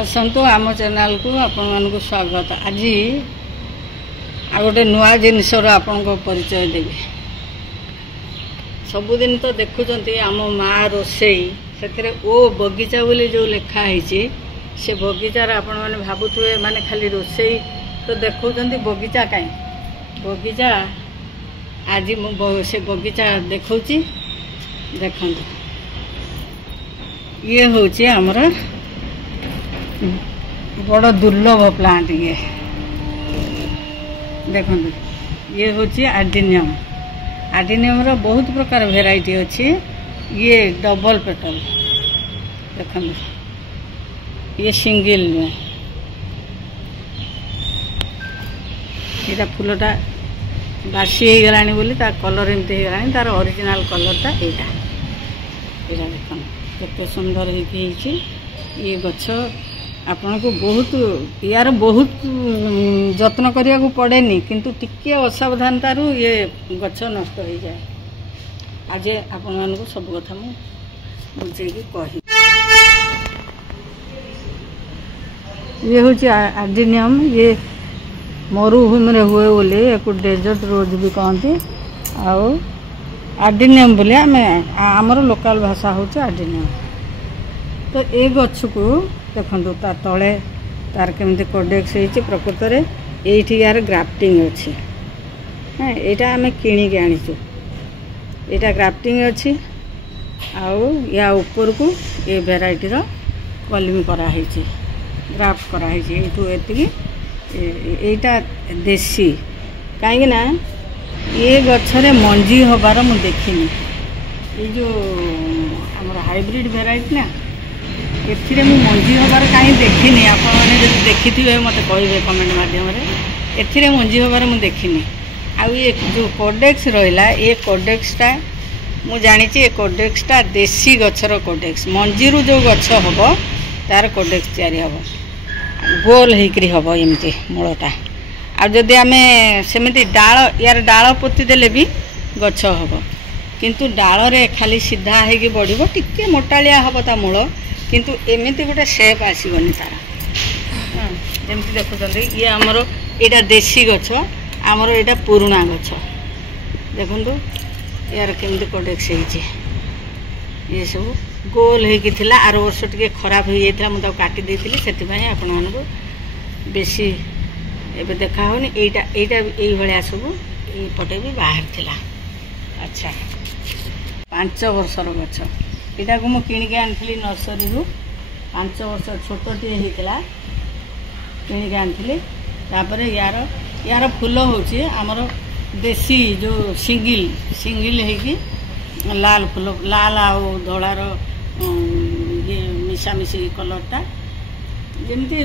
आसतु आम चैनल को आपण स्वागत। आज आ गोटे नुआ जिनसर आपण परिचय देवी। सबुदिन तो देखुंत आम माँ रोसई से ओ बगीचा बोली जो लिखाही से बगीचार आपण मैंने भावुए माने खाली रोसई तो देखुं बगीचा कहीं बगीचा आज से बगीचा देखौची देखु ये हूँ आमर बड़ दुर्लभ प्लांट ये देखो ये हूँ आर्डिनियम। आर्डिनियम रो बहुत प्रकार वेराइटी अच्छी। ये डबल पेटल देखो ये सिंगल में ये फूलटा बासी हो गलानी बोली ता कलर एमती हो गलानी तार ओरिजिनल कलरटा यहाँ देखो केते सुंदर होगी। ये गछ आपण को बहुत यार बहुत जत्न करिया को पड़ेनी किंतु टिके असावधानतारू ये गछ नष्ट हो जाए। आज आपण मान को सब कथा मु बुझेगी कही। ये हूँ आर्डिनियम। ये मरुभूमि रे हुए बोले एक डेजर्ट रोज भी कहती आउ आर्डिनियम बोले आमर लोकल भाषा हूँ आर्डिनियम। तो ये गछ को देखो ता तले तार केमती कोडेक्स होती प्रकृत में ये यार ग्राफ्टिंग अच्छी। हाँ यहाँ आम किणिक आनीचु यहाँ ग्राफ्टिंग अच्छी आउ या ऊपर को ये वेराइटीर कलमी कराई ग्राफ्ट कराई एटा देसी कहीं ये गछरे मंजी हबार मु देखिनी। ये जो आम हाइब्रिड वेराइटी ना एथिरे मु मंजी हबार कहीं देखिनी। आपण मैंने जब देखी थे मत कहे कमेंट मध्यम एथिरे मंजी हबार मु देखिनी। आउ ये जो कोडेक्स रहा ये कोडेक्सटा मु जानी ये कोडेक्सटा देसी गछर कोडेक्स मंजी रू जो गछ हम तार कोडेक्स तैयारी हम गोल होकर हम एमती मूलटा आदि आम सेमती डाल यार डाल पोती देले भी गछ हम किंतु डाल रे खाली सीधा होगी बढ़ टिके मोटालिया हम ता मूल किंतु एमती गोटे सेप आसबनी तार। जमती देखुं ये आमर यहाँ देसी गछ आमर यहाँ पुराणा गछ देखु यार केमती कोडेक्स ये सब गोल होता आर वर्ष टे खराब हो जाता मुझे काटी देती से आपण मानक बेसी एबे देखा होनी यही भाया सब ये भी बाहर थिला। अच्छा 5 वर्षर गछ यहाँ को मुझे किणिक आनी नर्सरी 5 वर्ष छोटे होता किणिक आनी यार यार फूल हूँ आमर देसी जो सिंगिल होगी लाल फूल लाल आउ धଳାର ये मिशामिशी कलरटा जमती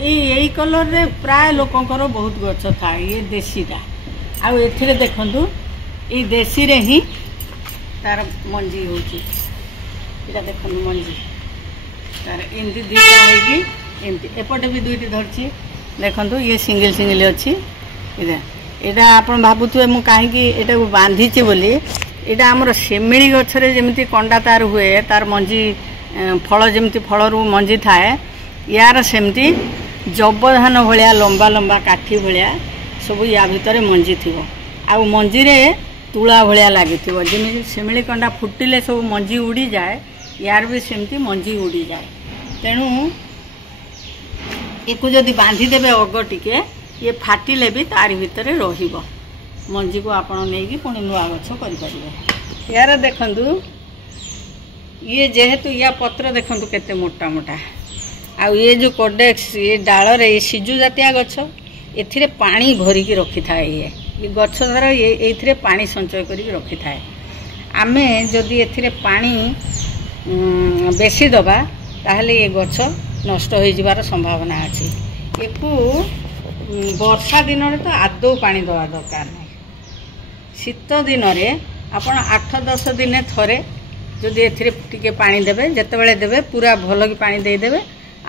यही कलर रे प्राय लोकंकर बहुत गछ था। ये देसीटा आउ एथिरे देखंतु ये देसी रे ही तार मंजी होची इटा देखंतु मंजी तार एमती दुईटा होगी एमती एपटे भी दुईटी धरची देखंतु ये सिंगल अच्छी। यहाँ आपण भावुए मु कहीं एटा बांधीची बोली यहाँ आमर सेमिली गछरे जमी कंडा तार हुए तार मंजी फल जमी फल रू मंजी थाए यार सेमती जबधान भाया लंबा लंबा काठी भाया सब या भितर मंजी थी आउ मंजी रे तुला भाया लगी जमी सेमिली कंडा फुटिले सब मंजी उड़ी जाए यार भी सेमती मंजी उड़ी जाए। तेणु एक जदि बांधीदेवे अग टिके ये फाटिले भी तार भितर रहिबो मंजी को आपण नहीं पुणी नुआ गछ कर यार देखंतु ये जेहेतु या पत्र देखंतु केते मोटा मोटा आ ये जो कोडेक्स ये डाल रे ये सिजु जातिया गछ एथिरे पानी भरिकी रखी थाए ये गछ धर ये एथिरे पानी संचय करिकी रखी थाए। आमे जदि एथिरे पानी बेसी दबा ताहले ये गछ नष्ट हो जिबार संभावना अछि। एकु वर्षा दिन रे तो आदौ पानी दवा दरकार नहीं। शीत दिन रे आपण 8-10 दिन थरे जदि एथिरे टिके पानी देबे जेतेबेले देबे पूरा भल की पानी दे देबे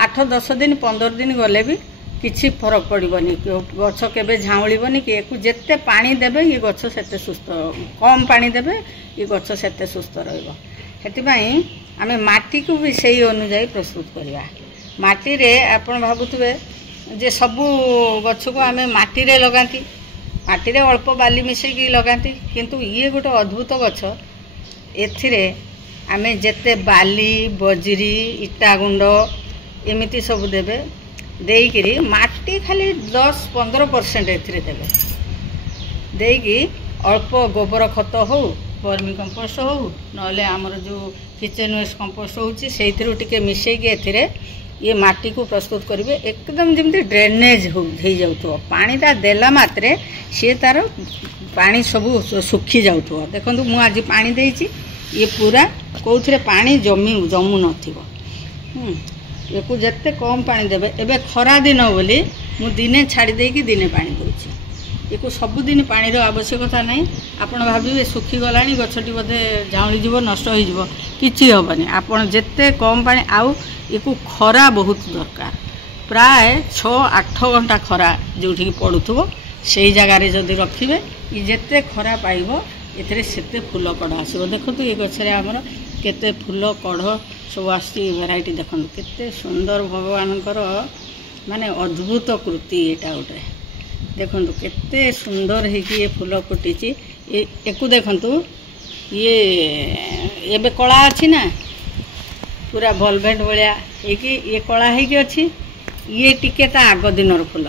8-10 दिन 15 दिन गले भी किछि फरक पड़बनी गछ केबे झाउलिबनी कि एकु जेते पानी देबे ये गछ सेते सुस्थ कम पानी देबे ये गछ सेते सुस्थ रहइबो। हेति पई आमे माटी को भी सही अनुसार प्रस्तुत करवा ମାଟିରେ ଆପଣ ଭାବୁଥିବେ ଯେ ସବୁ ଗଛକୁ ଆମେ ମାଟିରେ ଲଗାନ୍ତି, ମାଟିରେ ଅଳ୍ପ ବାଲି ମିଶେଇକି ଲଗାନ୍ତି, କିନ୍ତୁ ଇଏ ଗୋଟେ ଅଦ୍ଭୁତ ଗଛ। ଏଥିରେ ଆମେ ଯେତେ ବାଲି, ବଜିରି, ଇଟା ଗୁଣ୍ଡ ଏମିତି ସବୁ ଦେବେ, ଦେଇକିରି ମାଟି ଖାଲି 10-15% ଏଥିରେ ଦେବେ, ଦେଇକି ଅଳ୍ପ ଗୋବର ଖତ ହଉ, ବର୍ମି କମ୍ପୋଷ୍ଟ ହଉ, ନହେଲେ ଆମର ଯେଉଁ କିଚେନ୍ ୱେଷ୍ଟ କମ୍ପୋଷ୍ଟ ହେଉଛି ସେଇଥିରୁ ଟିକେ ମିଶେଇକି ଏଥିରେ ये माटी को प्रस्तुत करेंगे एकदम जमी ड्रेनेज हो जाऊँ पानीटा देला मात्रे सी तार पानी सब सुखी जाऊँ। देखो मुझे आज पानी देती ये पूरा कौन पानी जमू न जिते कम पानी देवे एबे खरा दिन बोली मु दिने छाड़ी देकी दिने पानी दूची ये सबुदिन पानी आवश्यकता नहीं। आपड़ भावे सुखी गला गछटी बोधे झाउली जीव नष्ट हो कि हेनी आपड़ जिते कम पानी आउ ये खरा बहुत दरकार प्राय 6-8 घंटा खरा जो पड़ुथो से जगार जदि रखिए ये जिते खरा पाइब एथे सेते फूल कढ़ आसो। देखो ये गचरे आमर केते फूल कढ़ सब आराइटी देखो केते सुंदर भगवानकर माने अद्भुत कृति एटा गोटे देखो केते सुंदर है फूल फुटी एक देखु ये एबे कला अच्छी ना पूरा भलभेट भाया ये कला है ये टिके ता आग दिन फूल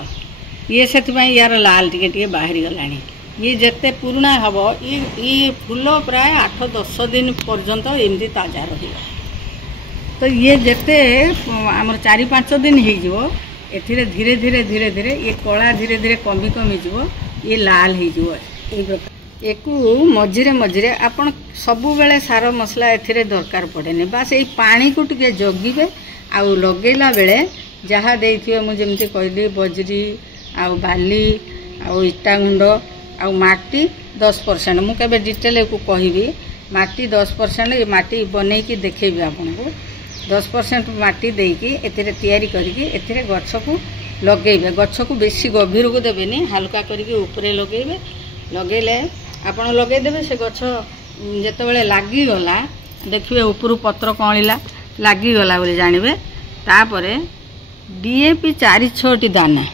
ये से यार लाल टिके बाहरी गलानी ये जिते पुराना हम ये फूल प्राय 8-10 दिन पर्यंत एमती ताजा रही तो ये जिते आम 4-5 दिन हो धीरे धीरे धीरे धीरे ये कला धीरे धीरे कमी कमी जीव ये लाल हो मझिरे मझिरे आपन सबु बेले सार मसला एथिरे दरकार पड़ेनी बास ये पानी को टिके जगिबे आउ लगेला बेले जहाँ देइथिबे मु जेमति कहली बजरी आउ बाली आउ इटा गुंड आउ माटी 10% मु केबे डिटेल को कहबी माटी 10% ये माटी बनै की देखेबी आपनको 10% माटी देकी एथिरे तैयारी करके एथिरे गछ को लगेबे गछ को बेसी गभीर को देबेनी हल्का करके ऊपरे लगेबे लगेले आपण लगेदेवे से गछ जिते लगिगला देखिए ऊपर पत्र कणिला लगिगला बोली जानवे तापरे डीएपी 4-6 दाना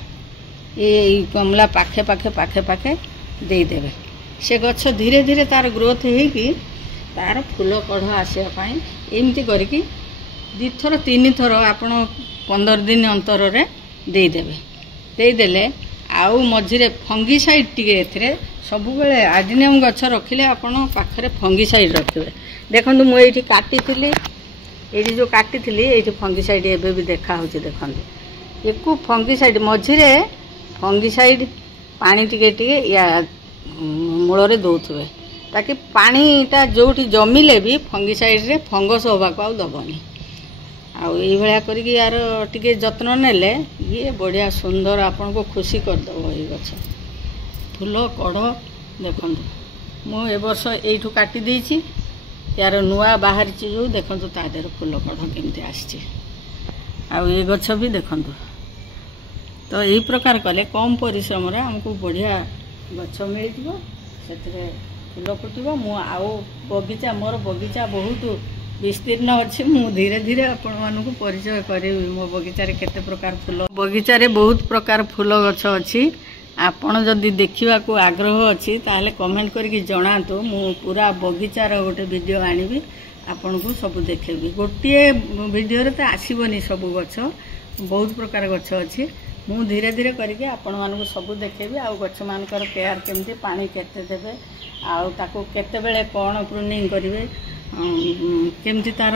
ये गमला पाखे पाखे पाखे पाखे देदेवे से गछ धीरे धीरे तार ग्रोथ होगी तार फूल कढ़ आसापी एमती करके 2 थर 3 थर आपण 15 दिन अंतर देदेवे देदेले आउ मझिरे फंगिसाइड टिके एथिरे सब बेले आर्डिनियम गछ रखिले आपण पाखरे फंगिसाइड रखिबे। देखंतु मु एठी काटी थिली एठी जो काटी थिली एठी फंगिसाइड एबे भी देखा होची देखंतु एकु फंगिसाइड मझिरे फंगिसाइड पानी टिके टिके या मूल रे दउथबे ताकि पानीटा जोठी जमिले भी फंगिसाइड रे फंगस होबा को दबनी आउ ये भाया करके यार टिके जत्न नेले ये बढ़िया सुंदर आपन को खुशी कर दबो ये गछ फूल कढ़ देखो मु ए वर्ष एठू काटी देछि यार नुआ बाहर जो देखो ता देर फूल कढ़ केमती आछि आउ ये गछ भी देखो तो यही प्रकार कले कम परिश्रम रे हमको बढ़िया गछ मिल जिवो सेतरे फूल फुटिबो। मु आउ बगीचा मोर बगीचा बहुत विस्तीर्ण अच्छे मु धीरे धीरे आपण मानकु परिचय करी मो बगीचारे केते प्रकार फूल बगीचारे बहुत प्रकार फूल गछ अछि आपण जदि देखिबा को आग्रह अछि ताले कमेंट करके जणातो मु पूरा बगीचार गोटे वीडियो आनिबी आपण को सब देखेबी गोटे वीडियो रे त आसीबनी सब गछ बहुत प्रकार गछ अछि मु धीरे धीरे करके आपण मानकु सब देखेबी आ गछ मानकर केयर केमती पानी केते देबे आ ताको केते बेले कोन प्रूनिंग करिवे केमती तार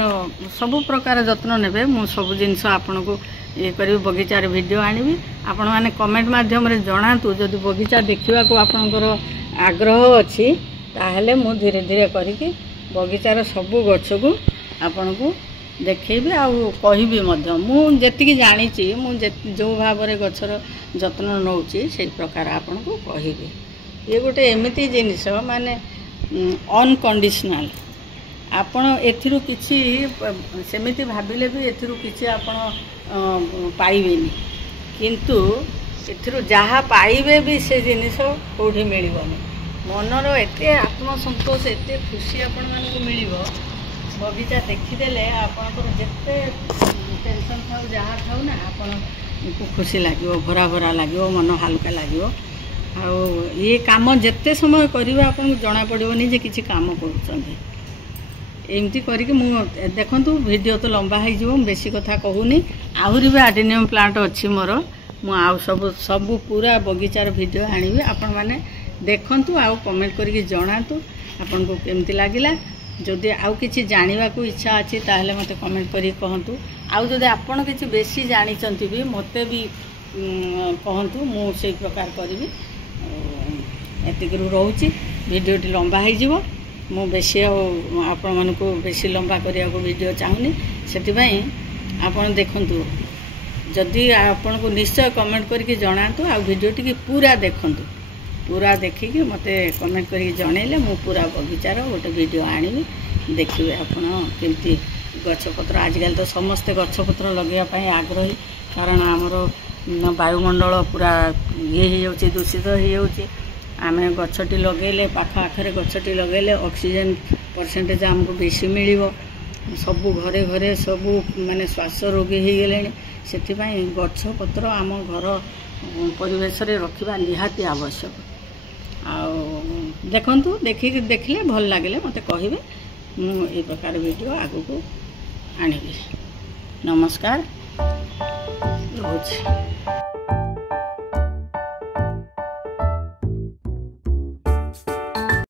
सब प्रकार जत्न नेबे मु सब जिनस आपन को ये करी बगीचार वीडियो आनिबी आपण माने कमेंट माध्यम रे जणातु जदि बगीचा देखिबा को आपनकर आग्रह अछि ताहले मु धीरे धीरे करिके बगीचार सब गछ को आपन को देखेबी आ कहबी मध्य मु जेतिकी जानिची मु जो भाव रे गछर जत्न नउची से प्रकार आपन को कहबी ये गोटे एमिति जिनिस माने अनकंडीशनल आपण एथिरु किछि सेमिति भाबिले भी एथिरु किछि आपण पाइबेनी किंतु एथिरु जहा पाइबे भी से जिनिस कोठी मिलिबनी मनर एते आत्मसंतोष एते खुशी आपण मानकु मिलिबो बगीचा देखिदेले आपणकर जेते टेंशन थाउ जहाँ थाउ ना आपको खुशी लगे भरा भरा लगे मन हालका लगे आउ ये काम जिते समय करेंगे आपको जना पड़ोनी जे किसी काम करमती करके देखूँ वीडियो तो लंबा हो बेसी कथा कहूनी आहरी भी आर्डिनियम प्लांट अच्छी मोर मु सब सब पूरा बगीचार वीडियो आनी आपण मैंने देखु आउ कमेंट करके जनातु आपन को केमती लगिला जदि आउ किछि जानिबा को इच्छा अछि ताहले मते कमेंट करी कहंतु आउ जदि आपन किछि बेसी जानिचंती भी मते भी कहंतु मु से प्रकार करिवि एतिकरु रहउची वीडियोटी लंबा हो जिवो मु बेसी आपण मन को बेसी लंबा करिया को वीडियो चाहुनी सेति पई आपन देखंतु जदि आपन को निश्चय कमेंट करके जनातु आ वीडियोटी की पूरा देखंतु पूरा देखिकी मते कमेंट करके जनइले मु पूरा बगीचार गोटे वीडियो आनी देखिए आपण केमती गछपत्र आजकल तो समस्ते गछपत्र लगेवाई आग्रही कारण आमर वायुमंडल पूरा ये हो दूषित हो आम गछटी लगेले पाख आखरे गछटी लगेले ऑक्सीजन परसेंटेज आमको बेसी मिल सब घरे घरे सब माने श्वास रोगी हो गले से गछपत्र आम घर परिवेश रखा निहाती आवश्यक देखु देखिले भल लगे मत कहे मु प्रकार वीडियो आगु को आनिबी नमस्कार रोज।